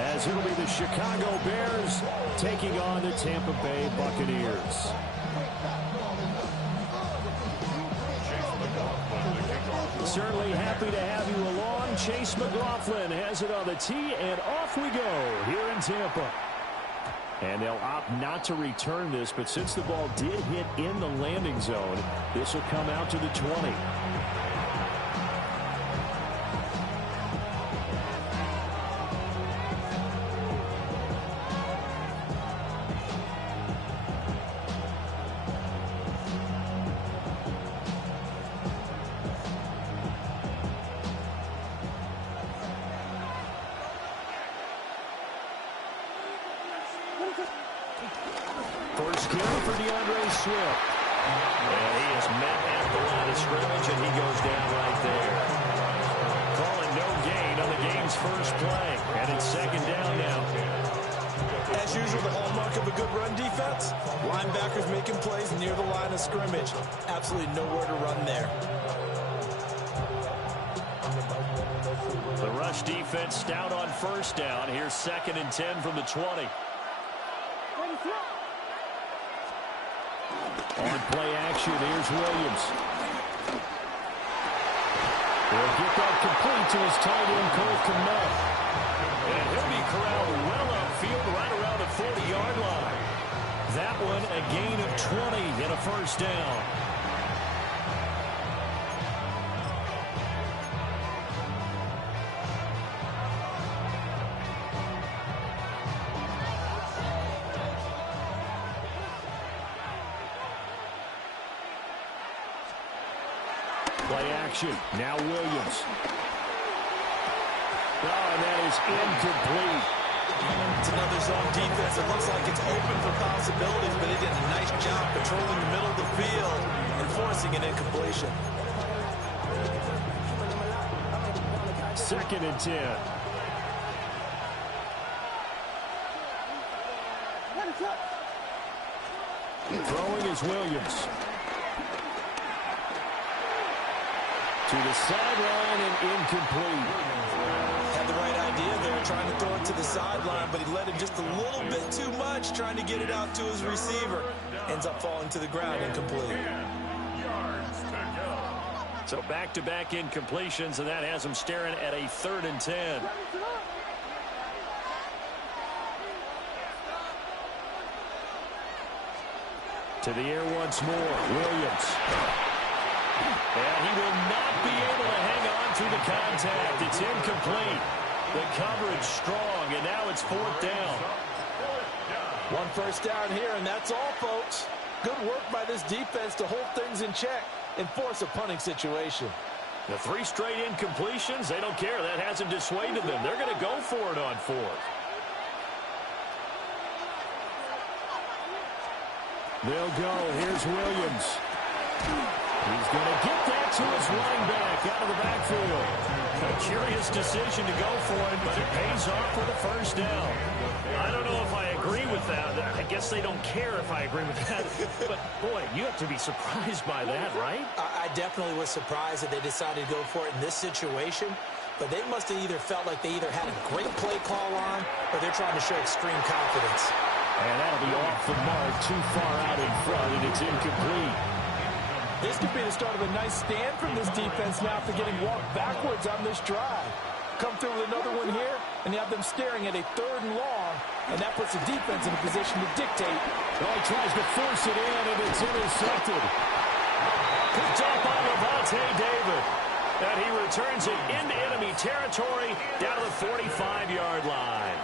as it'll be the Chicago Bears taking on the Tampa Bay Buccaneers. Certainly happy to have you along. Chase McLaughlin has it on the tee, and off we go here in Tampa. And they'll opt not to return this, but since the ball did hit in the landing zone, this will come out to the 20. First carry for Swift. And he is met at the line of scrimmage, and he goes down right there. Calling no gain on the game's first play. And it's second down now. As usual, the hallmark of a good run defense, linebackers making plays near the line of scrimmage. Absolutely nowhere to run there. The rush defense stout on first down. Here's 2nd and 10 from the 20. On play action, here's Williams. He'll get that complete to his tight end, Cole Kmet. And he'll be corralled well upfield right around the 40-yard line. That one a gain of 20 and a first down. Play action. Now Williams. Oh, and that is incomplete. It's another zone defense. It looks like it's open for possibilities, but they did a nice job controlling the middle of the field and forcing an incompletion. 2nd and 10. Throwing is Williams. To the sideline and incomplete. Had the right idea there, trying to throw it to the sideline, but he let him just a little bit too much, trying to get it out to his receiver. Ends up falling to the ground, incomplete. So back-to-back incompletions, and that has him staring at a 3rd and 10. To the air once more, Williams. And he will not be able to hang on through the contact. It's incomplete. The coverage strong, and now it's 4th down. One first down here, and that's all, folks. Good work by this defense to hold things in check and force a punting situation. The 3 straight incompletions, they don't care. That hasn't dissuaded them. They're going to go for it on 4th. They'll go. Here's Williams. He's going to get that to his running back out of the backfield. A curious decision to go for it, but it pays off for the first down. I don't know if I agree with that. I guess they don't care if I agree with that. But, boy, you have to be surprised by that, right? I definitely was surprised that they decided to go for it in this situation. But they must have either felt like they either had a great play call on or they're trying to show extreme confidence. And that'll be off the mark, too far out in front, and it's incomplete. This could be the start of a nice stand from this defense now after getting walked backwards on this drive. Come through with another one here, and you have them staring at a 3rd and long, and that puts the defense in a position to dictate. Oh, he tries to force it in, and it's intercepted. Picked up by Levante David. And he returns it into enemy territory down to the 45-yard line.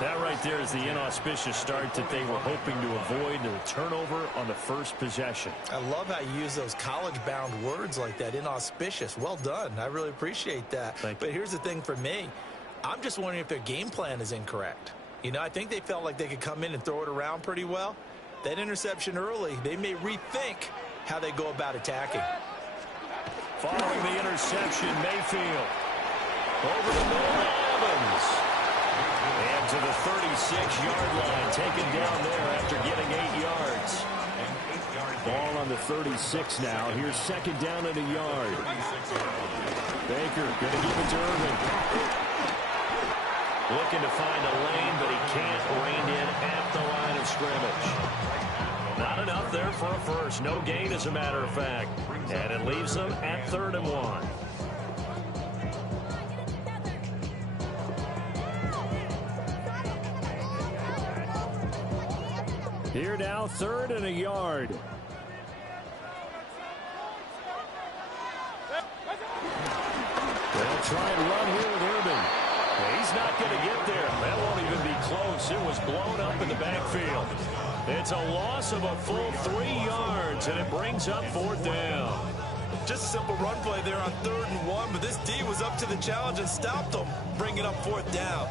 That right there is the inauspicious start that they were hoping to avoid, the turnover on the first possession. I love how you use those college-bound words like that, inauspicious. Well done. I really appreciate that. But here's the thing for me. I'm just wondering if their game plan is incorrect. You know, I think they felt like they could come in and throw it around pretty well. That interception early, they may rethink how they go about attacking. Following the interception, Mayfield. Over to Nolan Evans. And to the 36-yard line, taken down there after getting 8 yards. Ball on the 36 now. Here's 2nd down and a yard. Baker going to give it to Irvin. Looking to find a lane, but he can't rein in at the line of scrimmage. Not enough there for a first. No gain, as a matter of fact. And it leaves them at 3rd and 1. Here now, 3rd and a yard. They'll try and run here with Urban. He's not going to get there. That won't even be close. It was blown up in the backfield. It's a loss of a full 3 yards, and it brings up 4th down. Just a simple run play there on 3rd and 1, but this D was up to the challenge and stopped them, bringing up 4th down.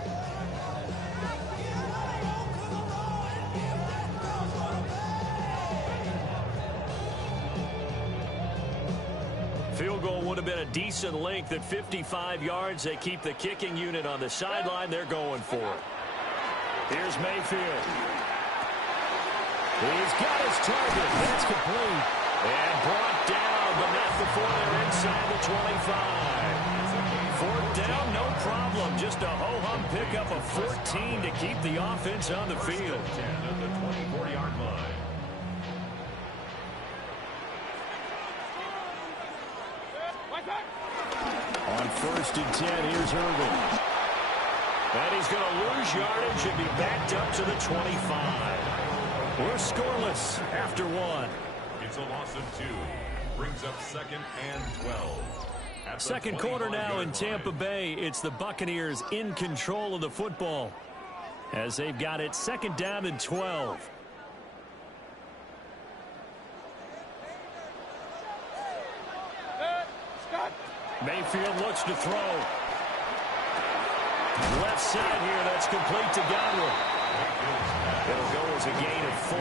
Field goal would have been a decent length at 55 yards. They keep the kicking unit on the sideline. They're going for it. Here's Mayfield. He's got his target. That's complete. And brought down, but not before they're inside the 25. 4th down, no problem. Just a ho-hum pickup of 14 to keep the offense on the field. At the 20-40-yard line. On 1st and 10, here's Irvin. And he's going to lose yardage and be backed up to the 25. We're scoreless after 1. It's a loss of 2. Brings up 2nd and 12. Second quarter now in Tampa Bay. It's the Buccaneers in control of the football as they've got it 2nd down and 12. Mayfield looks to throw. Left side here, that's complete to Godwin. It'll go as a gain of 4.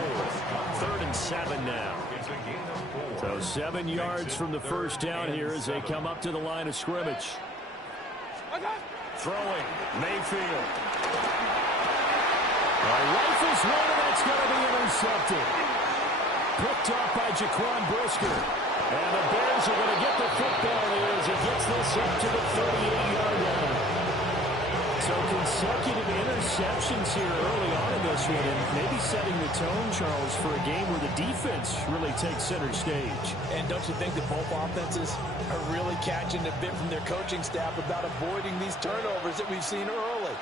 3rd and 7 now. So 7 yards from the first down here as they come up to the line of scrimmage. Throwing, Mayfield. Rifles one, and that's going to be intercepted. Picked off by Jaquan Brisker. And the Bears are going to get the football here as he gets this up to the 38-yard line. So consecutive interceptions here early on in this one, and maybe setting the tone, Charles, for a game where the defense really takes center stage. And don't you think that both offenses are really catching a bit from their coaching staff about avoiding these turnovers that we've seen early?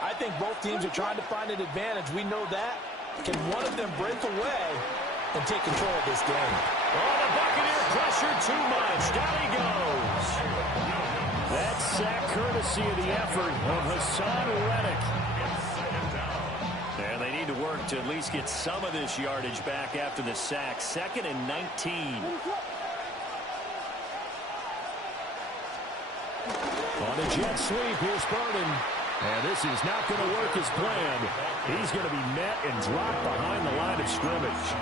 I think both teams are trying to find an advantage. We know that. Can one of them break away and take control of this game? Oh, the Buccaneer pressure too much. Down he goes. That sack courtesy of the effort of Hassan Reddick. And they need to work to at least get some of this yardage back after the sack. 2nd and 19. On the jet sweep, here's Burden. And this is not going to work as planned. He's going to be met and dropped behind the line of scrimmage.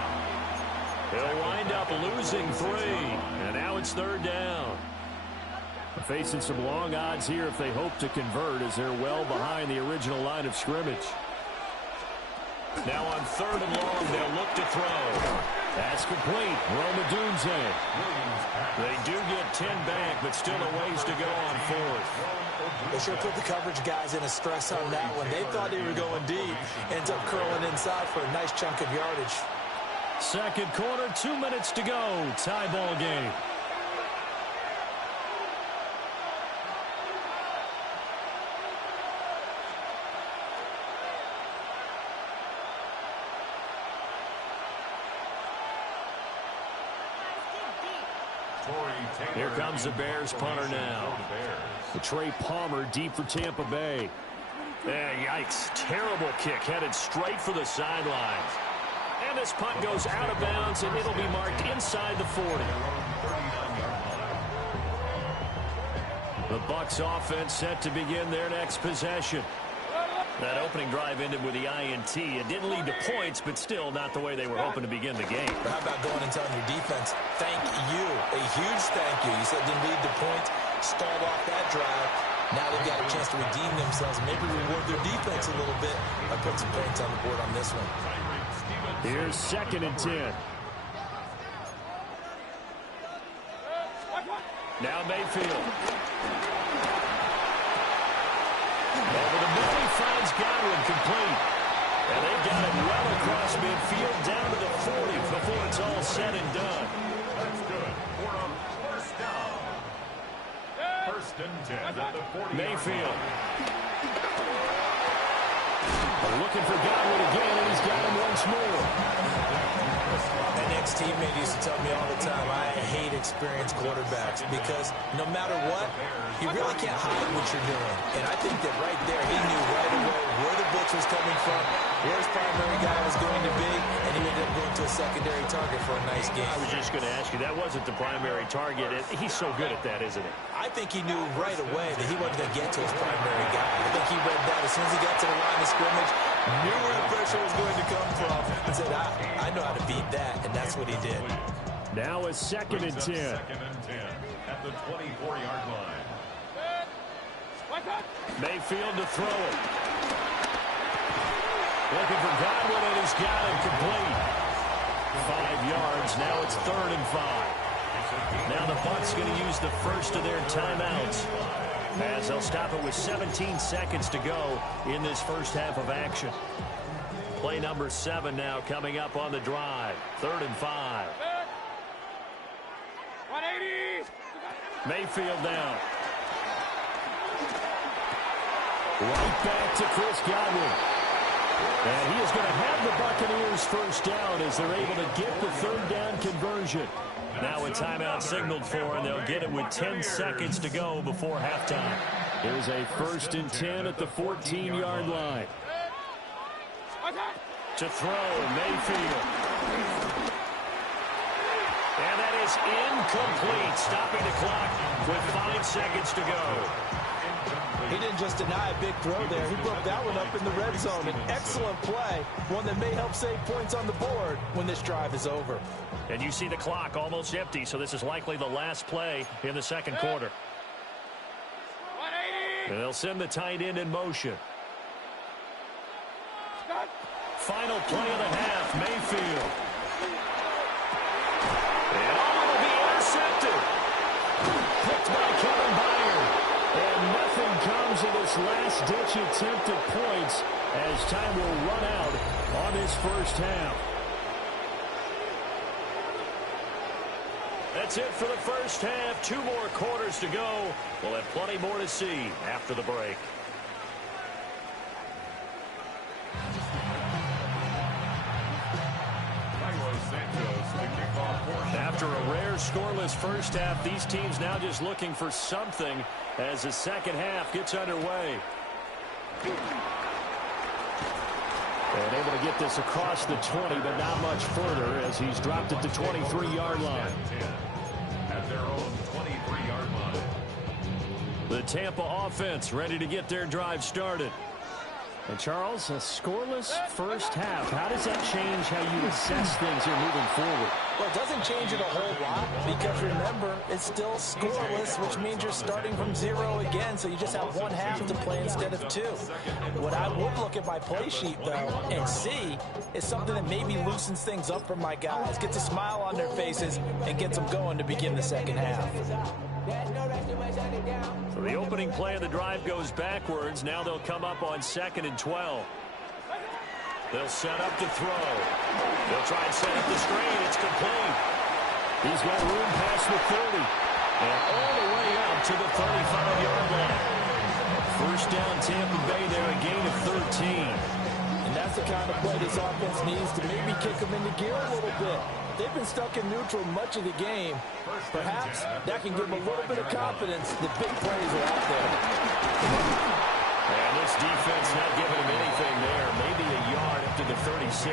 He'll wind up losing 3. And now it's 3rd down. Facing some long odds here if they hope to convert as they're well behind the original line of scrimmage. Now on 3rd and long, they'll look to throw. That's complete. Roma Dunze. They do get 10 back, but still a ways to go on 4th. They sure put the coverage guys in a stress on that one. They thought they were going deep. Ends up curling inside for a nice chunk of yardage. Second quarter, 2 minutes to go. Tie ball game. Here comes the Bears punter now. Trey Palmer deep for Tampa Bay. Yikes. Terrible kick headed straight for the sidelines. And this punt goes out of bounds, and it'll be marked inside the 40. The Bucs offense set to begin their next possession. That opening drive ended with the INT. It didn't lead to points, but still not the way they were hoping to begin the game. But how about going and telling your defense, thank you, a huge thank you. You said it didn't lead to points, stalled off that drive. Now they've got a chance to redeem themselves, maybe reward their defense a little bit by putting some points on the board on this one. Here's 2nd and 10. Now Mayfield. Over the middle, he it's all said and done. That's good for a first down. First and 10 at the 40. Mayfield. Looking for Godwin again, and he's got him once more. An ex-teammate used to tell me all the time, I hate experienced quarterbacks because no matter what, you really can't hide what you're doing. And I think that right there, he knew right away where the blitz was coming from, where his primary guy was going to be, and he ended up going to a secondary target for a nice game. I was just going to ask you, that wasn't the primary target. He's so good at that, isn't he? I think he knew right away that he wasn't going to get to his primary guy. I think he read that as soon as he got to the line of scrimmage, knew where the pressure was going to come from, and said, I know how to beat that, and that's what he did. Now a second and 10. Second and 10 at the 24-yard line. Mayfield to throw it. Looking for Godwin, and he's got it complete. 5 yards. Now it's 3rd and 5. Now the Bucs going to use the first of their timeouts, as they'll stop it with 17 seconds to go in this first half of action. Play number 7 now coming up on the drive. 3rd and 5. 180. Mayfield down. Right back to Chris Godwin. And he is going to have the Buccaneers first down as they're able to get the 3rd down conversion. Now a timeout signaled for, and they'll get it with 10 seconds to go before halftime. There's a 1st and 10 at the 14-yard line. To throw, Mayfield. And that is incomplete, stopping the clock with 5 seconds to go. He didn't just deny a big throw there. He broke that one up in the red zone. An excellent play, one that may help save points on the board when this drive is over. And you see the clock almost empty, so this is likely the last play in the second quarter. And they'll send the tight end in motion. Final play of the half, Mayfield. And will be intercepted. Picked by Kevin Byard. And nothing comes of this last-ditch attempt at points as time will run out on this first half. That's it for the first half. 2 more quarters to go. We'll have plenty more to see after the break. After a rare scoreless first half, these teams now just looking for something as the second half gets underway. And able to get this across the 20, but not much further as he's dropped it to 23-yard line. At their own 23-yard line. The Tampa offense ready to get their drive started. And Charles, a scoreless first half. How does that change how you assess things here moving forward? Well, it doesn't change it a whole lot because, remember, it's still scoreless, which means you're starting from 0 again, so you just have 1 half to play instead of 2. What I would look at my play sheet, though, and see is something that maybe loosens things up for my guys, gets a smile on their faces, and gets them going to begin the second half. So the opening play of the drive goes backwards. Now they'll come up on 2nd and 12. They'll set up to throw. They'll try and set up the screen. It's complete. He's got room past the 30. And all the way up to the 35-yard line. First down Tampa Bay there, a gain of 13. And that's the kind of play this offense needs to maybe kick them into gear a little bit. They've been stuck in neutral much of the game. Perhaps that can give them a little bit of confidence that big plays are out there. And this defense not giving him anything there. Maybe a yard up to the 36.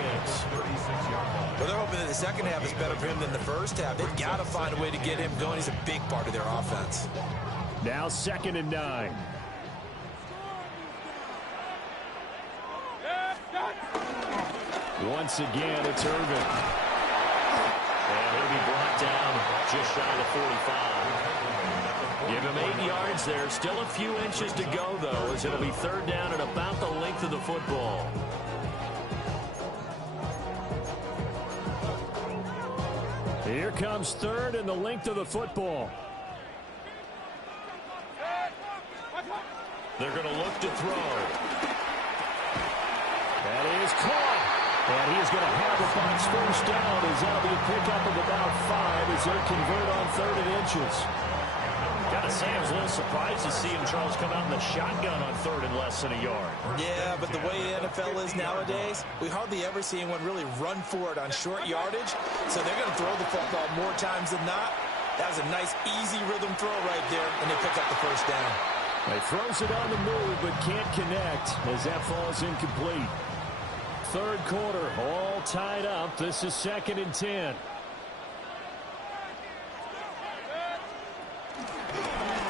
Well, they're hoping that the second half is better for him than the first half. They've got to find a way to get him going. He's a big part of their offense. Now 2nd and 9. Once again, it's Irvin. And he'll be brought down just shy of 45. Give him 8 yards there. Still a few inches to go, though, as it'll be 3rd down at about the length of the football. Here comes 3rd and the length of the football. They're going to look to throw. That is caught. And he is going to have a box first down as that'll be a pickup of about 5 as they convert on 3rd and inches. Gotta say, I was a little surprised to see him, Charles, come out in the shotgun on 3rd and less than a yard. Yeah, but the way the NFL is nowadays, we hardly ever see anyone really run for it on short yardage. So they're going to throw the football more times than not. That was a nice, easy rhythm throw right there, and they pick up the first down. He throws it on the move, but can't connect as that falls incomplete. 3rd quarter, all tied up. This is 2nd and 10.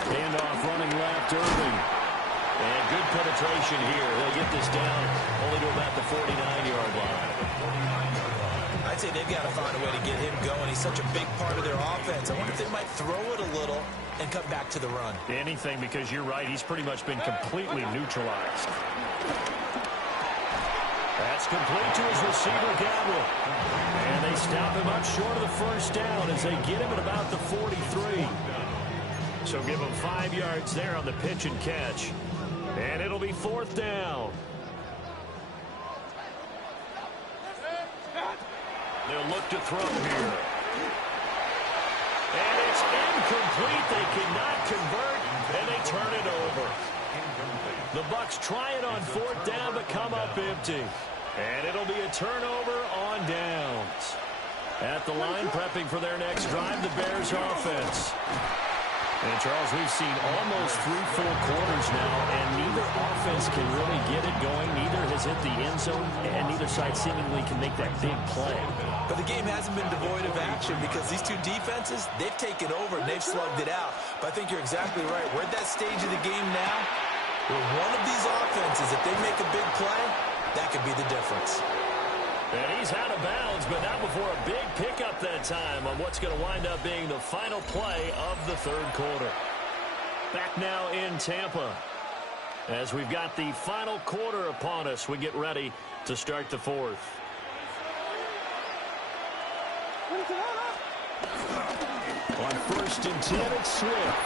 Handoff running left, Irving. And good penetration here. They'll get this down only to about the 49-yard line. I'd say they've got to find a way to get him going. He's such a big part of their offense. I wonder if they might throw it a little and cut back to the run. Anything, because you're right. He's pretty much been completely neutralized. That's complete to his receiver, Gabriel. And they stop him up short of the first down as they get him at about the 43. So give him 5 yards there on the pitch and catch. And it'll be 4th down. They'll look to throw here. And it's incomplete. They cannot convert, and they turn it over. The Bucs try it on 4th down, but come up empty. And it'll be a turnover on downs. At the line, prepping for their next drive, the Bears offense. And, Charles, we've seen almost 3 full quarters now, and neither offense can really get it going. Neither has hit the end zone, and neither side seemingly can make that big play. But the game hasn't been devoid of action because these two defenses, they've taken over and they've slugged it out. But I think you're exactly right. We're at that stage of the game now where one of these offenses, if they make a big play, that could be the difference. And he's out of bounds, but not before a big pickup that time on what's going to wind up being the final play of the 3rd quarter. Back now in Tampa. As we've got the final quarter upon us, we get ready to start the 4th. On 1st and 10, it's Swift.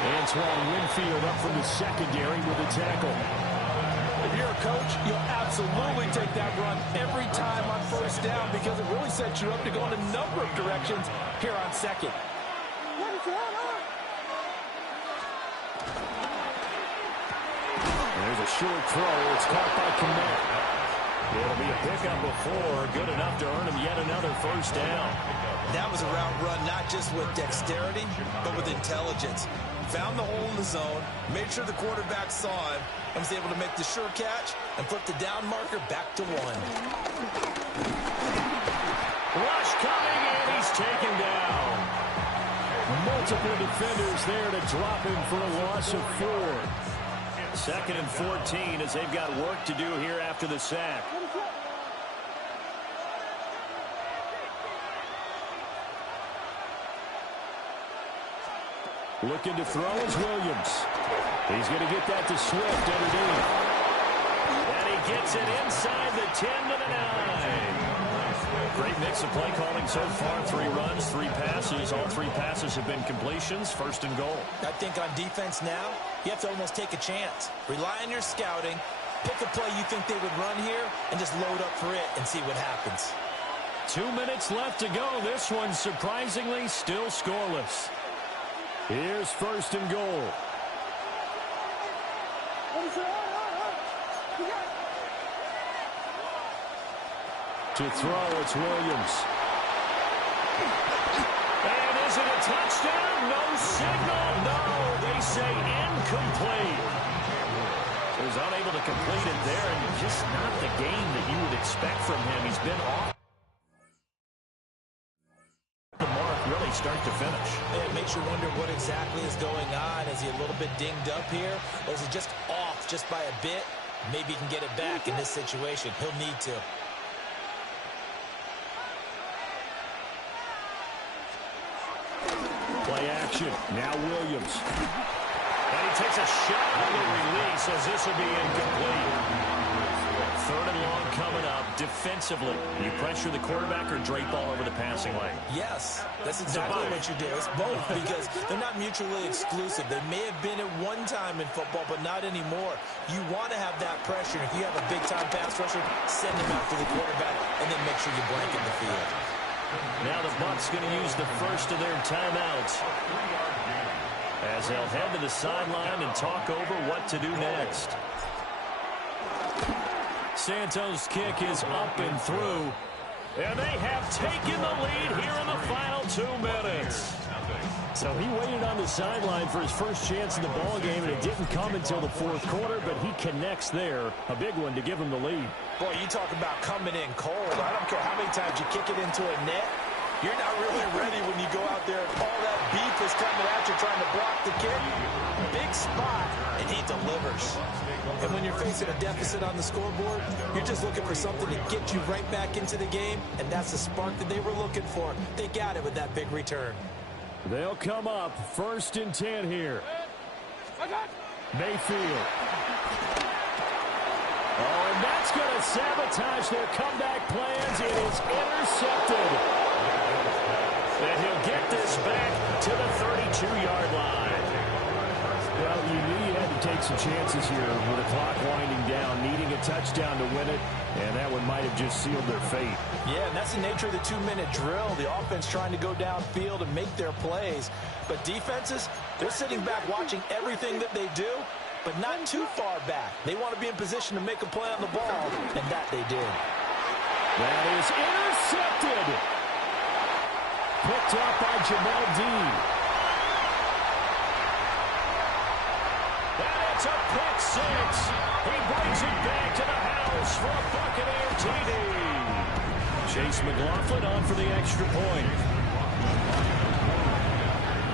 Antoine Winfield up from the secondary with a tackle. If you're a coach, you'll absolutely take that run every time on 1st down because it really sets you up to go in a number of directions here on 2nd. There's a short throw. It's caught by Kmet. It'll be a pickup before, good enough to earn him yet another 1st down. That was a route run not just with dexterity, but with intelligence. Found the hole in the zone, made sure the quarterback saw him, and was able to make the sure catch and flip the down marker back to 1. Rush coming, and he's taken down. Multiple defenders there to drop him for a loss of 4. 2nd and 14 as they've got work to do here after the sack. Looking to throw is Williams. He's going to get that to Swift underneath. And he gets it inside the 10 to the 9. Great mix of play calling so far. 3 runs, 3 passes. All 3 passes have been completions. 1st and goal. I think on defense now, you have to almost take a chance. Rely on your scouting. Pick a play you think they would run here and just load up for it and see what happens. 2 minutes left to go. This one surprisingly still scoreless. Here's 1st and goal. To throw, it's Williams. And is it a touchdown? No signal. No, they say incomplete. He was unable to complete it there, and just not the game that you would expect from him. He's been off the mark really start to finish. It makes you wonder what exactly is going on. Is he a little bit dinged up here, or is he just off just by a bit? Maybe he can get it back in this situation. He'll need to. Play action. Now Williams. And he takes a shot on the release as this will be incomplete. 3rd and long coming up. Defensively, you pressure the quarterback or drape all over the passing lane? Yes, that's exactly what you do. It's both because they're not mutually exclusive. They may have been at one time in football, but not anymore. You want to have that pressure. If you have a big-time pass rusher, send him after the quarterback, and then make sure you blanket the field. Now the Bucs going to use the first of their timeouts as they'll head to the sideline and talk over what to do next. Santos' kick is up and through, and they have taken the lead here in the final 2 minutes. So he waited on the sideline for his first chance in the ball game, and it didn't come until the 4th quarter, but he connects there. A big one to give him the lead. Boy, you talk about coming in cold. I don't care how many times you kick it into a net. You're not really ready when you go out there and all that beef is coming at you trying to block the kick. Big spot, and he delivers. And when you're facing a deficit on the scoreboard, you're just looking for something to get you right back into the game, and that's the spark that they were looking for. They got it with that big return. They'll come up 1st and 10 here. Mayfield. Oh, and that's going to sabotage their comeback plans. It is intercepted. And he'll get this back to the 32-yard line. Well, you knew you had to take some chances here with the clock winding down, needing a touchdown to win it, and that one might have just sealed their fate. Yeah, and that's the nature of the 2-minute drill. The offense trying to go downfield and make their plays. But defenses, they're sitting back watching everything that they do, but not too far back. They want to be in position to make a play on the ball, and that they did. That is intercepted. Picked up by Jamel Dean. And it's a pick 6. He brings it back to the house for a Buccaneer TD. Chase McLaughlin on for the extra point.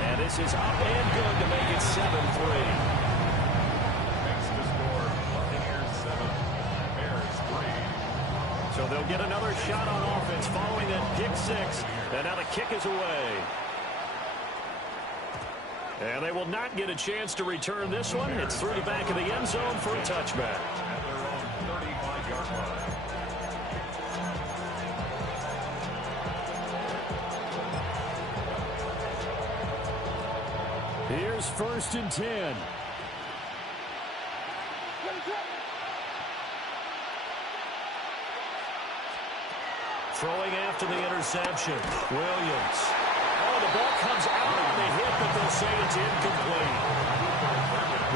And this is up and good to make it 7-3. That's the score. Buccaneers 7, Bears 3. So they'll get another shot on offense following that pick 6. And now the kick is away. And they will not get a chance to return this one. It's through the back of the end zone for a touchback. At their own 35-yard line. Here's 1st and 10. Throwing after the interception. Williams. Oh, the ball comes out on the hit, but they'll say it's incomplete.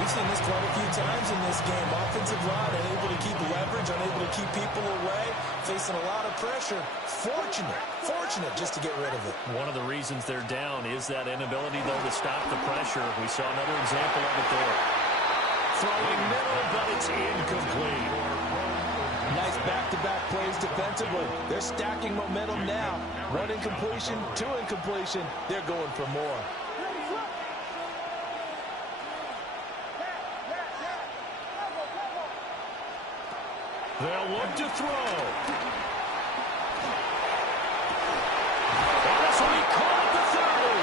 We've seen this quite a few times in this game. Offensive line unable to keep leverage, unable to keep people away, facing a lot of pressure. Fortunate just to get rid of it. One of the reasons they're down is that inability, though, to stop the pressure. We saw another example of it there. Throwing middle, but it's incomplete. Nice back-to-back plays defensively. They're stacking momentum now. 1 incompletion, 2 incompletion. They're going for more. They'll look to throw. And this will be caught at the 30.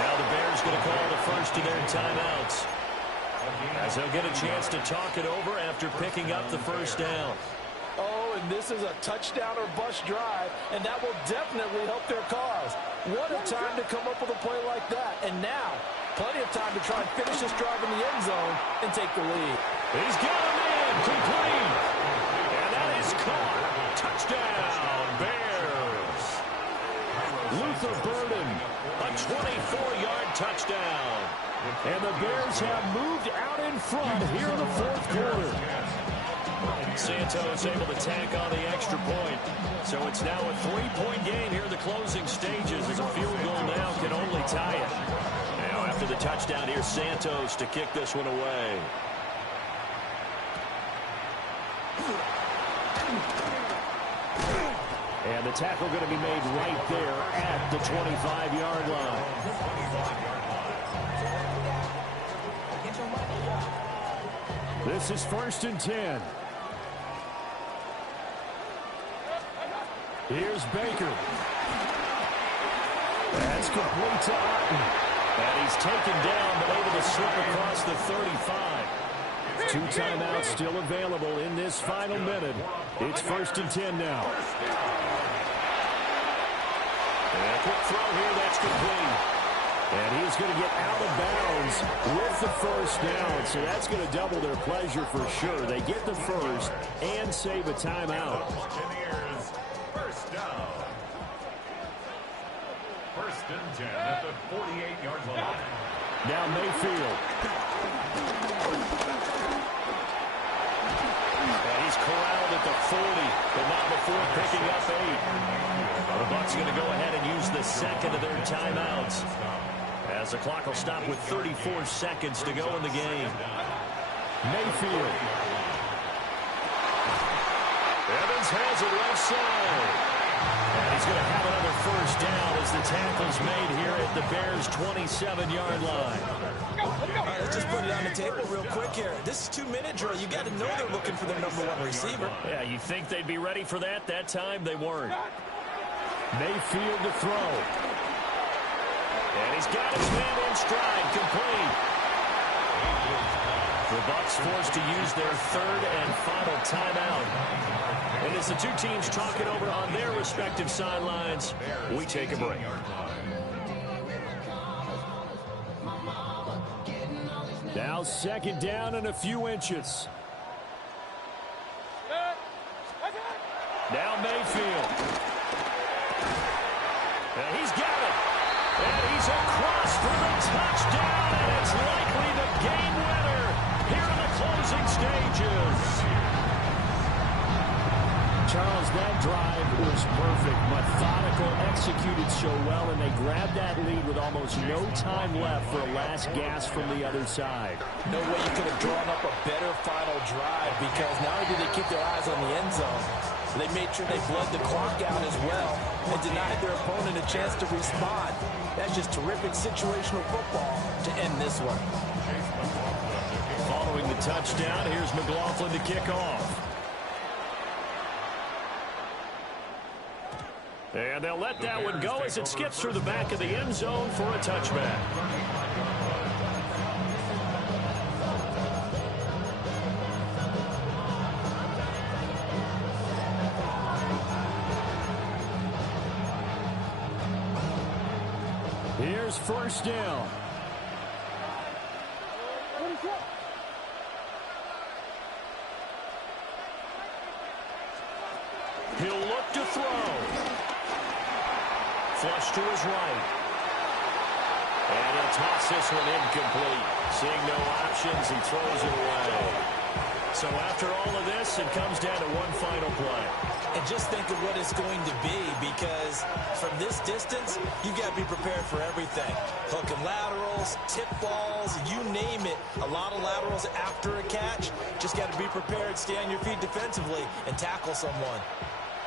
Now the Bears going to call the first of their timeouts, as they'll get a chance to talk it over after picking up the first down. Oh, and this is a touchdown or bust drive, and that will definitely help their cause. What a time to come up with a play like that. And now, plenty of time to try and finish this drive in the end zone and take the lead. He's got him in, complete. And that is caught. Touchdown, Bears. Luther Burden, a 24-yard touchdown. And the Bears have moved out in front here in the 4th quarter. Santos able to tack on the extra point. So it's now a 3-point game here in the closing stages, as a field goal now can only tie it. Now after the touchdown, here's Santos to kick this one away. And the tackle going to be made right there at the 25-yard line. This is 1st and 10. Here's Baker. That's complete to Otten. And he's taken down, but able to slip across the 35. 2 timeouts still available in this final minute. It's 1st and 10 now. And a quick throw here, that's complete. And he's going to get out of bounds with the first down. So that's going to double their pleasure for sure. They get the first and save a timeout. First down. 1st and 10 at the 48-yard line. Now Mayfield. And he's corralled at the 40, but not before picking up 8. The Bucs are going to go ahead and use the second of their timeouts, as the clock will stop with 34 seconds to go in the game. Mayfield. Evans has it left side. And he's going to have another first down as the tackle's made here at the Bears' 27-yard line. Let's just put it on the table real quick here. This is 2-minute drill. You got to know they're looking for their #1 receiver. Yeah, you think they'd be ready for that? That time they weren't. Mayfield to throw. And he's got his man in stride, complete. The Bucs forced to use their 3rd and final timeout. And as the two teams talk it over on their respective sidelines, we take a break. Now 2nd down and a few inches. Now Mayfield. And he's got it. And he's across for the touchdown, and it's likely the game winner here in the closing stages. Charles, that drive was perfect, methodical, executed so well, and they grabbed that lead with almost no time left for a last gasp from the other side. No way you could have drawn up a better final drive, because not only did they keep their eyes on the end zone, they made sure they bled the clock out as well and denied their opponent a chance to respond. That's just terrific situational football to end this one. Following the touchdown, here's McLaughlin to kick off. And they'll let that one go as it skips through the back of the end zone for a touchback. Here's 1st down. He'll look to throw. Flush to his right. And he'll toss this one incomplete. Seeing no options, he throws it away. So after all of this, it comes down to one final play. And just think of what it's going to be, because from this distance, you've got to be prepared for everything. Hook and laterals, tip balls, you name it. A lot of laterals after a catch. Just got to be prepared, stay on your feet defensively, and tackle someone.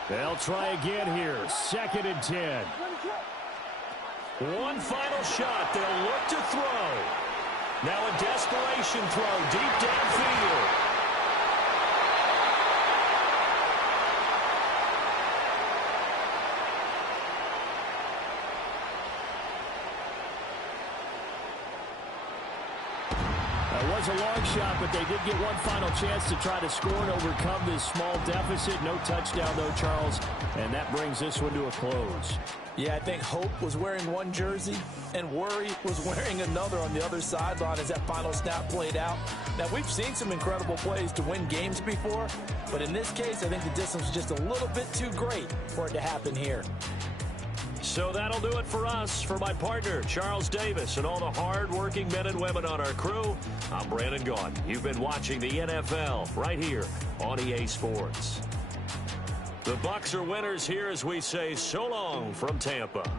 They'll try again here. 2nd and 10. One final shot. They'll look to throw. Now a desperation throw deep downfield. It was a long shot, but they did get one final chance to try to score and overcome this small deficit. No touchdown, though, Charles, and that brings this one to a close. Yeah, I think hope was wearing one jersey and worry was wearing another on the other sideline as that final snap played out. Now, we've seen some incredible plays to win games before, but in this case, I think the distance was just a little bit too great for it to happen here. So that'll do it for us. For my partner, Charles Davis, and all the hard-working men and women on our crew, I'm Brandon Gaudin. You've been watching the NFL right here on EA Sports. The Bucs are winners here as we say so long from Tampa.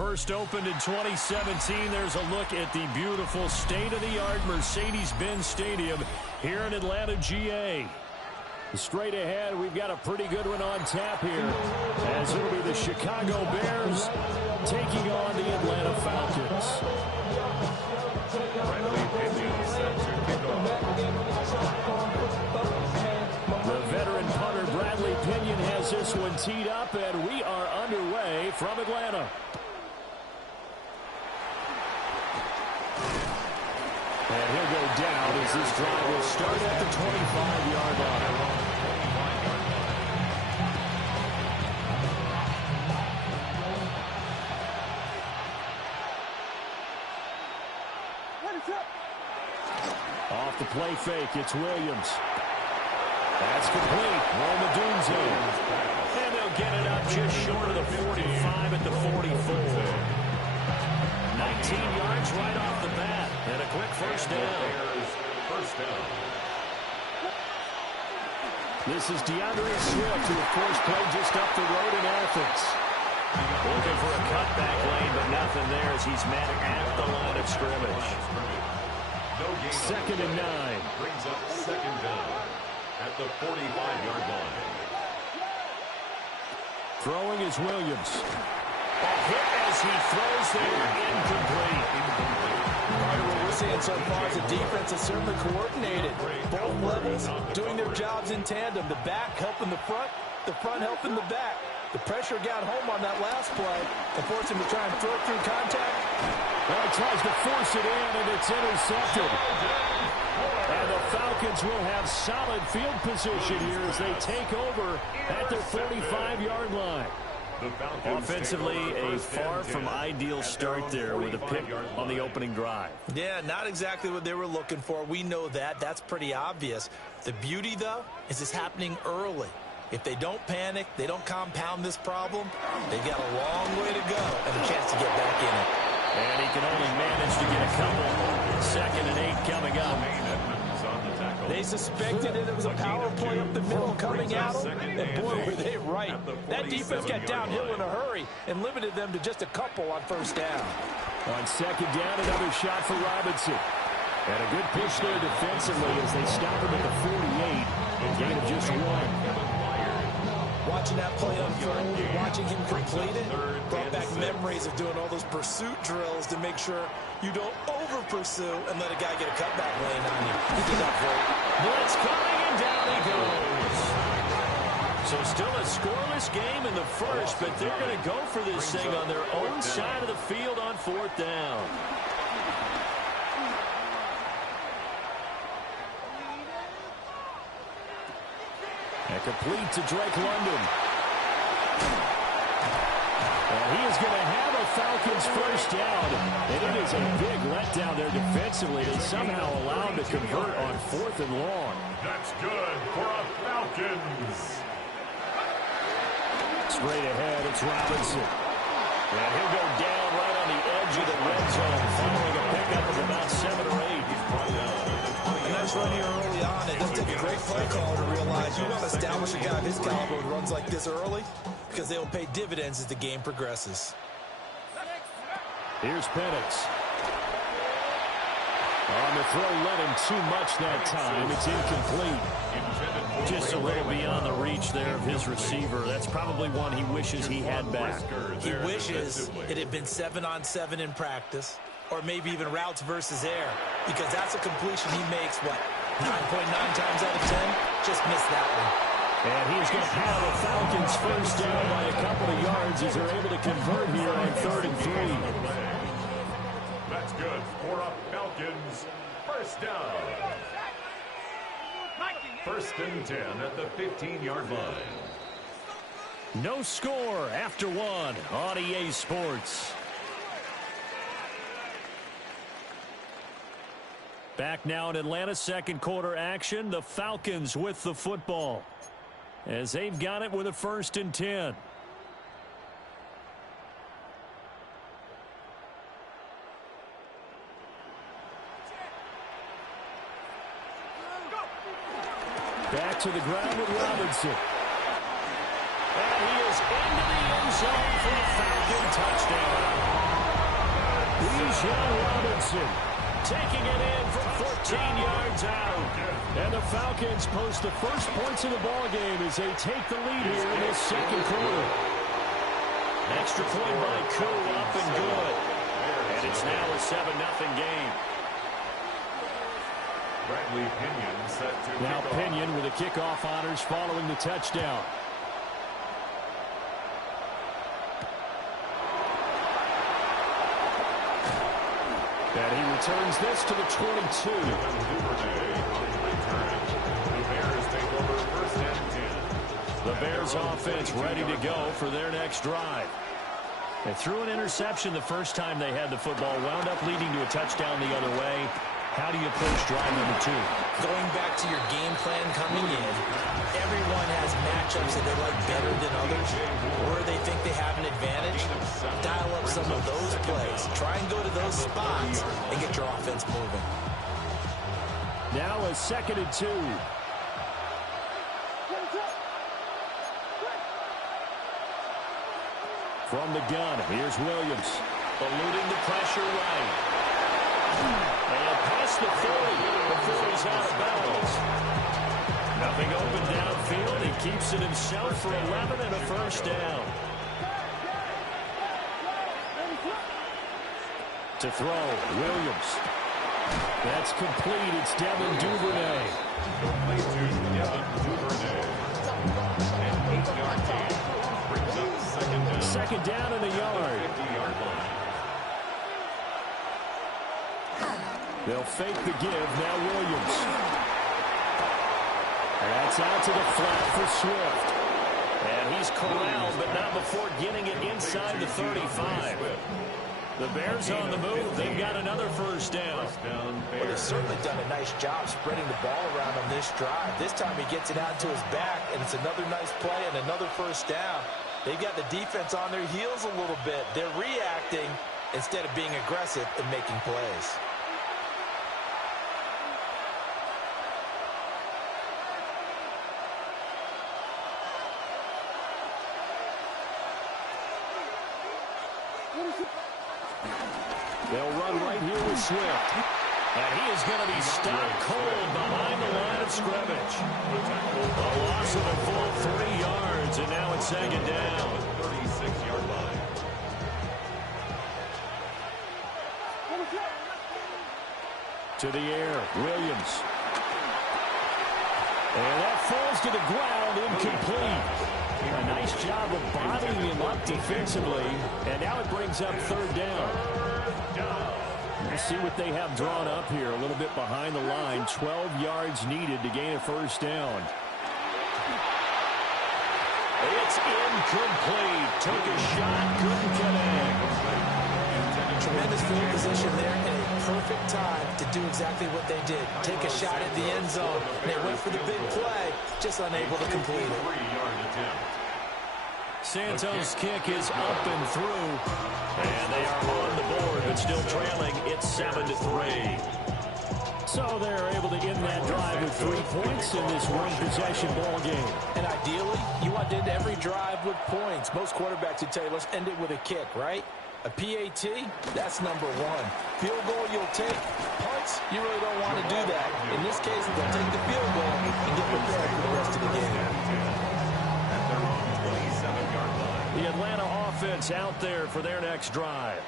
First opened in 2017. There's a look at the beautiful state-of-the-art Mercedes-Benz Stadium here in Atlanta, GA. Straight ahead, we've got a pretty good one on tap here, as it'll be the Chicago Bears taking on the Atlanta Falcons. The veteran punter Bradley Pinion has this one teed up, and we are underway from Atlanta. And he'll go down as this drive will start at the 25-yard line. Off the play fake, it's Williams. That's complete. Roma Dunze. And they'll get it up just short of the 45 at the 44. 19 yards right off the bat. And a quick first down. This is DeAndre Swift, who, of course, played just up the road in Athens. Looking for a cutback lane, but nothing there as he's met at the line of scrimmage. Second and 9. Brings up second down at the 45-yard line. Throwing is Williams. A hit as he throws there, incomplete. What we're seeing so far is the defense is certainly coordinated. Both levels doing their jobs in tandem. The back helping the front helping the back. The pressure got home on that last play and forced him to try and throw it through contact. Well, he tries to force it in, and it's intercepted. And the Falcons will have solid field position here as they take over at their 45-yard line. Offensively, a far from ideal start there with a pick on the opening drive. Yeah, not exactly what they were looking for. We know that. That's pretty obvious. The beauty, though, is it's happening early. If they don't panic, they don't compound this problem, they've got a long way to go and a chance to get back in it. And he can only manage to get a couple. 2nd and 8 coming up. They suspected it was a power play up the middle coming at them, and boy, were they right. That defense got downhill in a hurry and limited them to just a couple on first down. On second down, another shot for Robinson. And a good push there defensively as they stop him at the 48. A gain of just 1. Watching that play unfold, watching him complete it, brought back memories of doing all those pursuit drills to make sure you don't over-pursue and let a guy get a cutback lane on you. He did that great. Blitz coming, and down he goes. So still a scoreless game in the first, but they're going to go for this thing on their own side of the field on 4th down. And complete to Drake London. And he is going to have a Falcons first down. And it is a big letdown there defensively. They somehow allowed to convert on 4th and long. That's good for a Falcons. Straight ahead, it's Robinson. And he'll go down right on the edge of the red zone, following a pickup of about 7 or 8. And that's run here early on. It does take a great play caller to realize you want to establish a guy of his caliber who runs like this early because they will pay dividends as the game progresses. Here's Penix. On the throw, let him too much that time. It's incomplete. Just a little beyond the reach there of his receiver. That's probably one he wishes he had back. He wishes it had been 7-on-7 in practice, or maybe even routes versus air, because that's a completion he makes, 9.9 times out of 10? Just missed that one. And he is going to have the Falcons first down by a couple of yards as they're able to convert here on 3rd and 3. That's good for a Falcons first down. 1st and 10 at the 15-yard line. No score after 1 on EA Sports. Back now in Atlanta, 2nd quarter action. The Falcons with the football as they've got it with a 1st and 10. Back to the ground with Robinson. And he is into the end zone for a Falcon touchdown. Bijan Robinson taking it in from 14 yards out. And the Falcons post the first points of the ballgame as they take the lead here in this second quarter. Extra point by Koo, up and good. And it's now a 7-0 game. Now Pinion with the kickoff honors following the touchdown. And he returns this to the 22. The Bears offense ready to go for their next drive. They threw an interception the first time they had the football, wound up leading to a touchdown the other way. How do you approach drive number 2? Going back to your game plan coming in, everyone has matchups that they like better than others, or they think they have an advantage. Dial up some of those plays. Try and go to those spots and get your offense moving. Now a 2nd and 2. From the gun, here's Williams. Eluding the pressure right. And past the 40 before he's out of bounds. Nothing open downfield. He keeps it himself for 11 and a first down. To throw, Williams. That's complete. It's Devin Duvernay. Complete to Devin Duvernay. An 8-yard gain. Brings up second down. Second down and a yard. 50-yard line. They'll fake the give. Now Williams. That's out to the flat for Swift. And he's corralled, but not before getting it inside the 35. The Bears on the move. They've got another first down. Well, they've certainly done a nice job spreading the ball around on this drive. This time he gets it out to his back, and it's another nice play and another first down. They've got the defense on their heels a little bit. They're reacting instead of being aggressive and making plays. They'll run right here with Swift. And he is going to be stopped cold behind the line of scrimmage. A loss of a full 3 yards, and now it's second down. 36-yard line. To the air, Williams. And that falls to the ground, incomplete. A nice job of bottling him up defensively. And now it brings up third down. Let's see what they have drawn up here. A little bit behind the line. 12 yards needed to gain a first down. It's incomplete. Took a shot, couldn't connect. Tremendous field position there and a perfect time to do exactly what they did. Take a shot at the end zone. And they went for the big play, just unable to complete it. 3-yard attempt. Santos' kick is up and through. And they are on the board, but still trailing. It's 7-3. So they're able to end that drive with 3 points in this one-possession ball game. And ideally, you want to end every drive with points. Most quarterbacks would tell you, let's end it with a kick, right? A PAT, that's number 1. Field goal you'll take. Punts, you really don't want to do that. In this case, they'll take the field goal and get prepared for the rest of the game. At their own 27-yard line. The Atlanta offense out there for their next drive.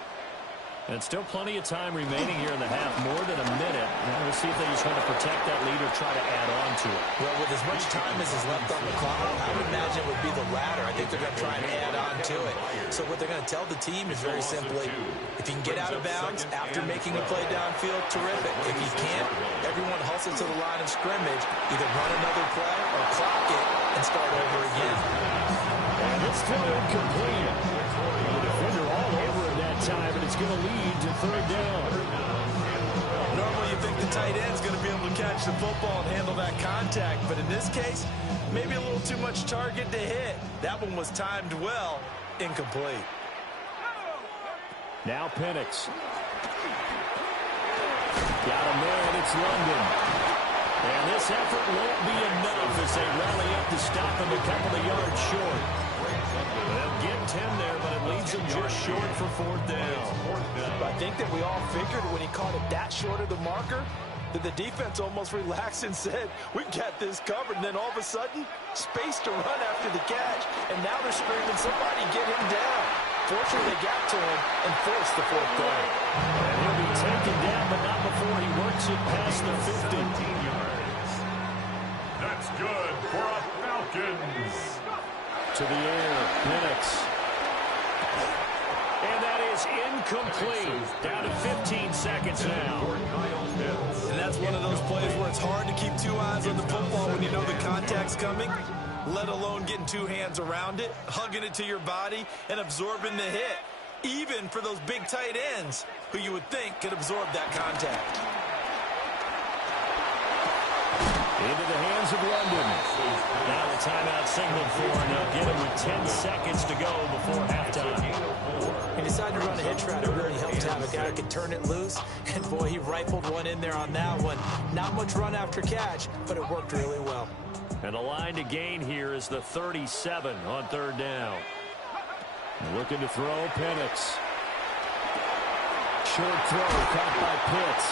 And still plenty of time remaining here in the half, more than a minute. Now we'll see if they just want to protect that lead or try to add on to it. Well, with as much time as is left on the clock, I would imagine it would be the latter. I think they're going to try and add on to it. So what they're going to tell the team is very simply, if you can get out of bounds after making a play downfield, terrific. If you can't, everyone hustles to the line of scrimmage, either run another play or clock it and start over again. And this throw incomplete. The defender all over it that time, and it's going to lead to third down. Normally you think the tight end's going to be able to catch the football and handle that contact, but in this case, maybe a little too much target to hit. That one was timed well, incomplete. Now Penix. Got a man, it's London. And this effort won't be enough as they rally up to stop him a couple of yards short. They'll get 10 there, but it leaves them just short for fourth down. I think that we all figured when he caught it that short of the marker that the defense almost relaxed and said, we've got this covered. And then all of a sudden, space to run after the catch. And now they're screaming, somebody get him down. Fortunately, they got to him and forced the fourth down. And he'll be taken down, but not before he works it past the 50. That's good for a Falcons. To the air, Penix. And that is incomplete. Down to 15 seconds now. And that's one of those plays where it's hard to keep two eyes on the football when you know the contact's coming, let alone getting two hands around it, hugging it to your body, and absorbing the hit, even for those big tight ends who you would think could absorb that contact. Into the hands of London. Now the timeout signal for, and they'll get him with 10 seconds to go before halftime. He decided to run a hitch route. It really helped to have a guy who could turn it loose. And, boy, he rifled one in there on that one. Not much run after catch, but it worked really well. And the line to gain here is the 37 on third down. Looking to throw, Penix. Short throw, caught by Pitts.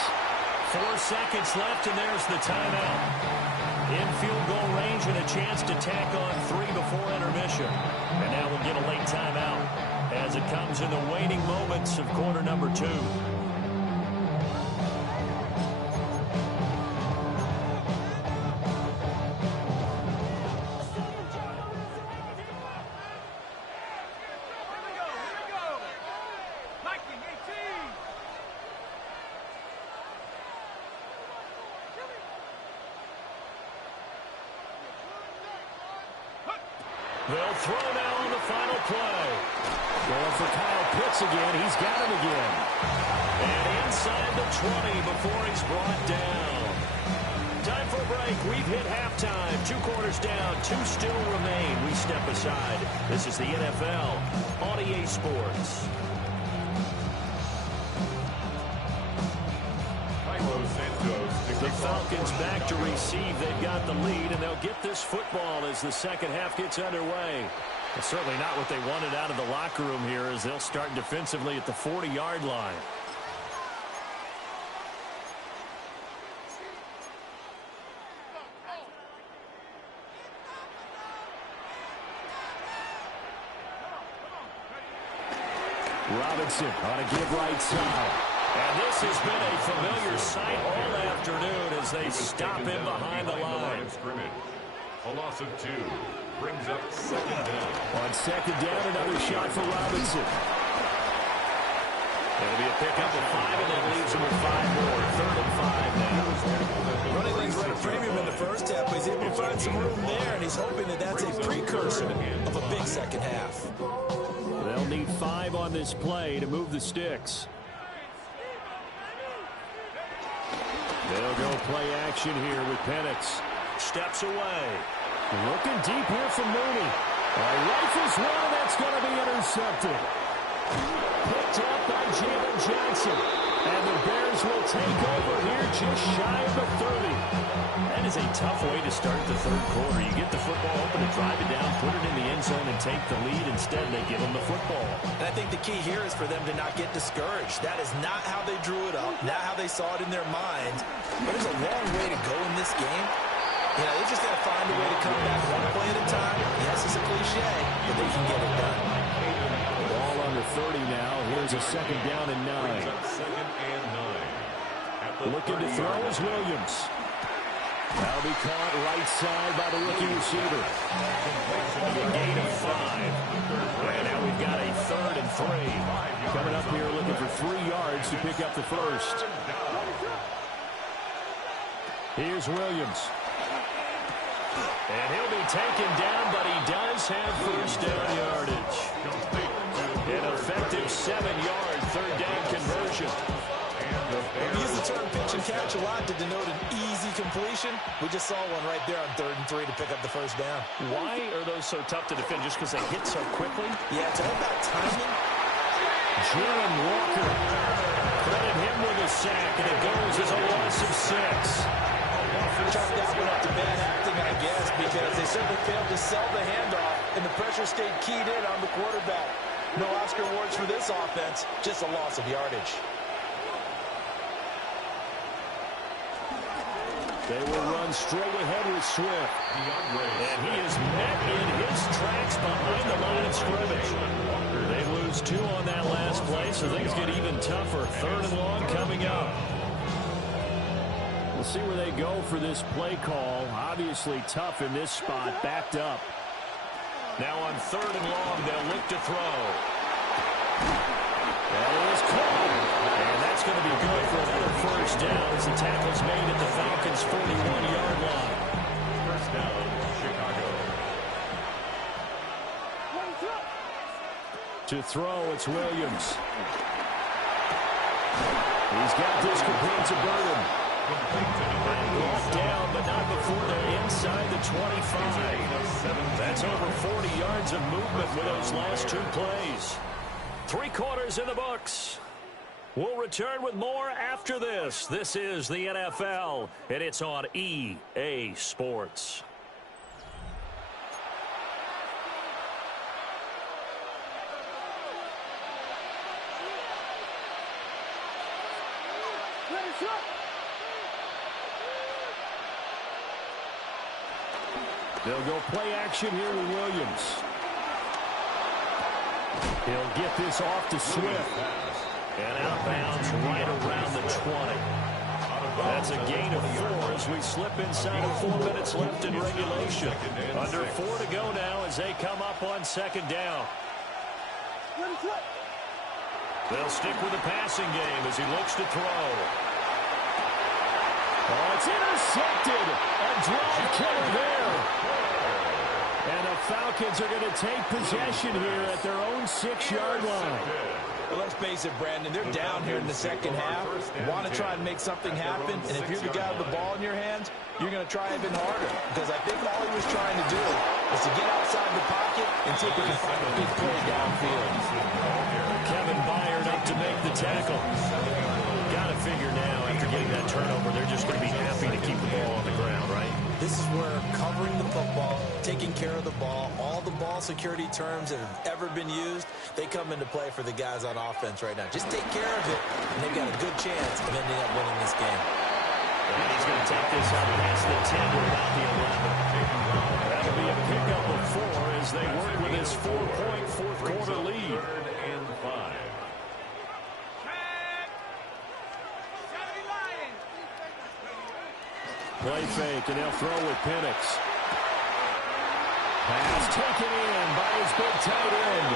4 seconds left, and there's the timeout. In field goal range and a chance to tack on 3 before intermission. And now we'll get a late timeout as it comes in the waning moments of quarter number 2. They'll throw now on the final play. Going for Kyle Pitts again. He's got him again. And inside the 20 before he's brought down. Time for a break. We've hit halftime. 2 quarters down. 2 still remain. We step aside. This is the NFL on EA Sports. The Falcons back to receive. They've got the lead, and they'll get this football as the second half gets underway. It's certainly not what they wanted out of the locker room here as they'll start defensively at the 40-yard line. Robinson on a give right side. And this has been a familiar sight all afternoon as they stop him behind the line. A loss of 2 brings up second down. On second down, another shot for Robinson. It'll be a pickup of 5, and that leaves him with 5 more. 3rd and 5 now. Running things right at premium in the first half, but he's able to find some room there, and he's hoping that that's a precursor of a big second half. They'll need 5 on this play to move the sticks. They'll go play action here with Penix. Steps away. Looking deep here from Mooney. Rifles one, and that's going to be intercepted. Picked up by Jalen Johnson. And the Bears will take over here just shy of the 30. That is a tough way to start the third quarter. You get the football open and drive it down, put it in the end zone, and take the lead. Instead, they give them the football. And I think the key here is for them to not get discouraged. That is not how they drew it up, not how they saw it in their minds. But there's a long way to go in this game. You know, they just got to find a way to come back one play at a time. Yes, it's a cliche, but they can get it done. Ball under 30 now. Here's a second down and 9. Second and 9. Looking to throw is Williams. That'll be caught right side by the rookie receiver. A gain of 5. And now we've got a 3rd and 3. Coming up here looking for 3 yards to pick up the first. Here's Williams. And he'll be taken down, but he does have first down yardage. An effective 7-yard third down conversion. We use the term pitch and catch a lot to denote an easy completion. We just saw one right there on 3rd and 3 to pick up the first down. Why are those so tough to defend? Just because they hit so quickly? Yeah, it's all about timing. Jalen Walker. Credit him with a sack, and it goes as a loss of 6. Chalk that one up to bad acting, I guess, because they simply failed to sell the handoff, and the pressure stayed keyed in on the quarterback. No Oscar awards for this offense, just a loss of yardage. They will run straight ahead with Swift. And he is met in his tracks behind the line of scrimmage. They lose 2 on that last play, so things get even tougher. 3rd and long coming up. We'll see where they go for this play call. Obviously tough in this spot, backed up. Now on 3rd and long, they'll look to throw. That is caught. And that's going to be good for another first down as the tackle's made at the Falcons' 41-yard line. First down, Chicago. To throw, it's Williams. He's got this complete to Burden. Brought down, but not before they're inside the 25. That's over 40 yards of movement with those last 2 plays. 3 quarters in the books. We'll return with more after this. This is the NFL, and it's on EA Sports. They'll go play action here with Williams. He'll get this off to Swift. And out of bounds right around the 20. That's a gain of 4 as we slip inside of 4 minutes left in regulation. Under 4 to go now as they come up on 2nd down. They'll stick with the passing game as he looks to throw. Oh, it's intercepted. A drive killer there. And the Falcons are going to take possession here at their own 6-yard line. Well, let's face it, Brandon, they're down here in the second half. Want to try and make something happen, and if you're the guy with the ball in your hands, you're going to try even harder. Because I think all he was trying to do was to get outside the pocket and see if he can find a big play downfield. Kevin Byard up to make the tackle. Got to figure now, after getting that turnover, they're just going to be happy to keep the ball on the ground, right? This is where covering the football, taking care of the ball, all the ball security terms that have ever been used, they come into play for the guys on offense right now. Just take care of it, and they've got a good chance of ending up winning this game. And he's going to take this out past the 10 to about the 11. That'll be a pickup of 4 as they work with his 4-point fourth-quarter lead. 3rd and 5. Play fake, and they'll throw with Penix. Pass taken in by his big tight end.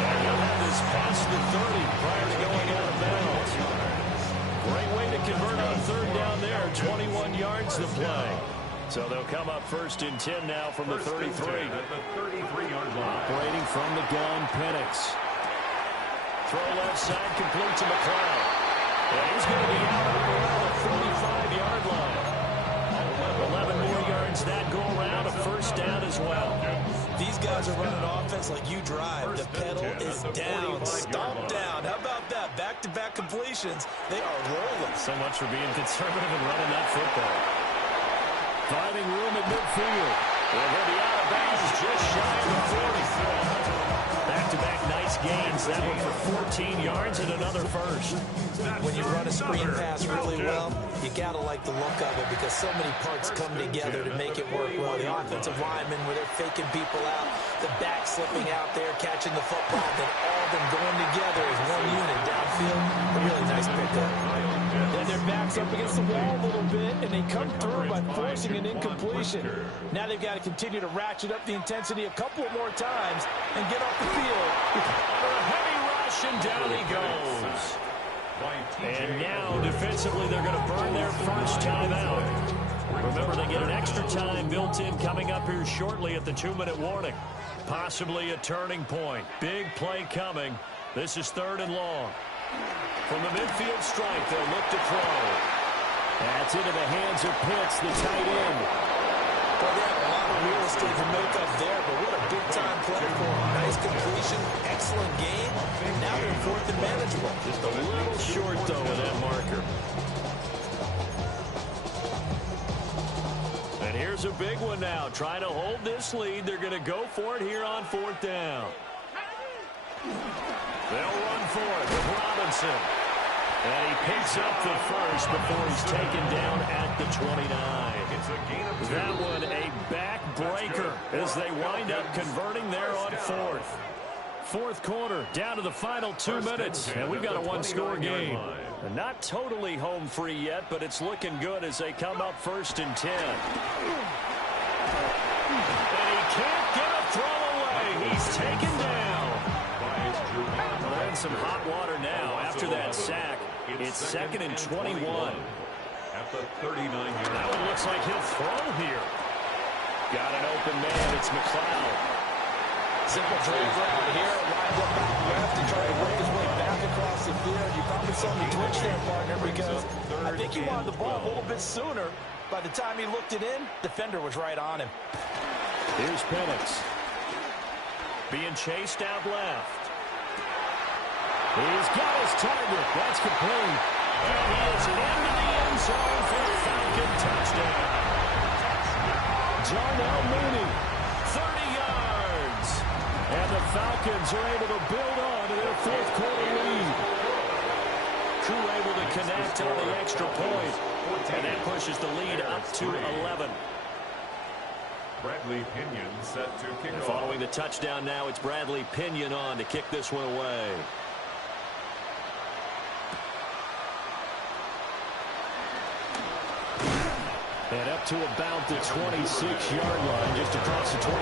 And he'll have this past the 30 prior to going out of bounds. Great way to convert on 3rd down there. 21 yards to play. So they'll come up 1st and 10 now from the 33. At the 33-yard line. Operating from the gun, Penix. Throw left side, complete to McLeod. And he's going to be out around the 45-yard line. 11 more yards that go around, a first down as well. These guys are running offense like you drive. The pedal is down, stomp down. How about that? Back-to-back completions. They are rolling. So much for being conservative and running that football. Finding room at midfield. And they'll be out of bounds just shy of the 40. Back-to-back nice gains. That one for 14 yards and another first. When you run a screen pass really well, you got to like the look of it because so many parts come together to make it work well. The offensive linemen where they're faking people out, the back slipping out there, catching the football, then all of them going together as one unit downfield. A really nice pickup. Then their back's up against the wall a little bit, and they come through by forcing an incompletion. Now they've got to continue to ratchet up the intensity a couple more times and get off the field. For a heavy rush, and down he goes. And now, defensively, they're going to burn their first timeout. Remember, they get an extra time built in coming up here shortly at the 2-minute warning. Possibly a turning point. Big play coming. This is 3rd and long. From the midfield stripe, they'll look to throw. That's into the hands of Pitts, the tight end. Well, they have a lot of real estate to make up there, but what a big-time play for them. Nice completion, excellent game. Now they're 4th and manageable. Just a little short, though, with that marker. a big one now. Trying to hold this lead. They're going to go for it here on 4th down. They'll run for it with Robinson. And he picks up the first before he's taken down at the 29. That one a backbreaker as they wind up converting there on 4th. 4th quarter, down to the final 2 minutes, and we've got a one-score game. Not totally home free yet, but it's looking good as they come up 1st and 10. And he can't get a throw away. He's taken down. Well, they're in some hot water now after that sack. It's 2nd and 21. At the 39-yard. That one looks like he'll throw here. Got an open man. It's McLeod. Simple drag route here, lined up out left and trying to work his way back across the field. You probably saw me twitch there, partner, because I think he wanted the ball a little bit sooner. By the time he looked it in, defender was right on him. Here's Penix. Being chased out left. He's got his target. That's complete. And he is into the end zone for a Falcon touchdown. Darnell Mooney, 30 yards. And the Falcons are able to build on to their 4th quarter lead. Crew able to connect on the extra point. And that pushes the lead up to 11. Bradley Pinion set to kick off. Following the touchdown now, it's Bradley Pinion on to kick this one away. And up to about the 26-yard line, just across the 25.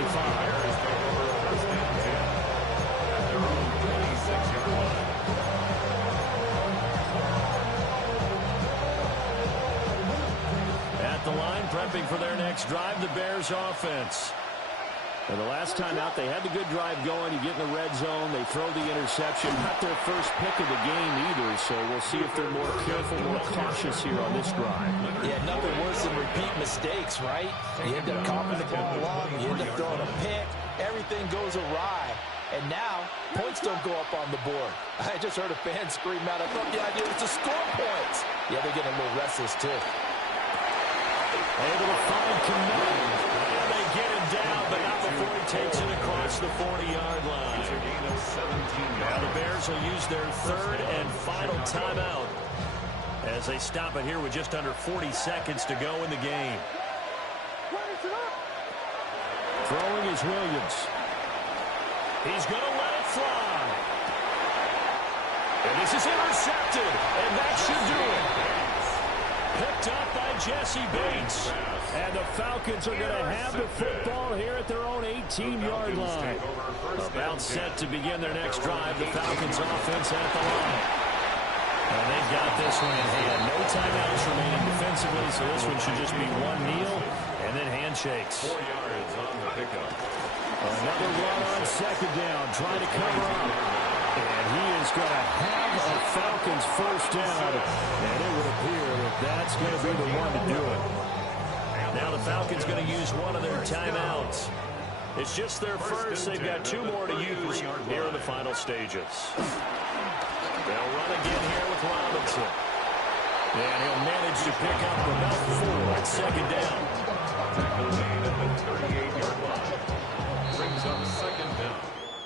At the line, prepping for their next drive, the Bears offense. And the last time out, they had the good drive going. You get in the red zone, they throw the interception. Not their first pick of the game either, so we'll see if they're more careful, more cautious here on this drive. Yeah, nothing worse than repeat mistakes, right? You end up coughing the ball up, you end up throwing a pick, everything goes awry. And now, points don't go up on the board. I just heard a fan scream out, I thought the idea was to score points. Yeah, they're getting a little restless, too. Able to find Connect. And they get him down, but not before he takes it across the 40-yard line. Now the Bears will use their 3rd and final timeout as they stop it here with just under 40 seconds to go in the game. Throwing is Williams. He's going to let it fly. And this is intercepted, and that should do it. Picked up by Jesse Bates. And the Falcons are going to have the football here at their own 18-yard line. About set to begin their next drive. The Falcons offense at the line. And they've got this one in hand. No timeouts remaining defensively, so this one should just be one kneel and then handshakes. 4 yards on the pickup. Another run on 2nd down, trying to cover up. And he is going to have a Falcons first down. And it would appear that that's going to be the one to do it. Now the Falcons going to use one of their timeouts. It's just their first. They've got 2 more to use here in the final stages. They'll run again here with Robinson. And he'll manage to pick up about 4 at 2nd down. Tackle made at the 38-yard line. Brings up 2nd down.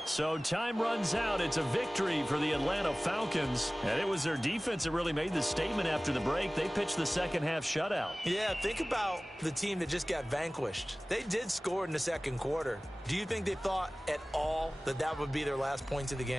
So time runs out. It's a victory for the Atlanta Falcons. And it was their defense that really made the statement after the break. They pitched the second half shutout. Yeah, think about the team that just got vanquished. They did score in the 2nd quarter. Do you think they thought at all that that would be their last points of the game?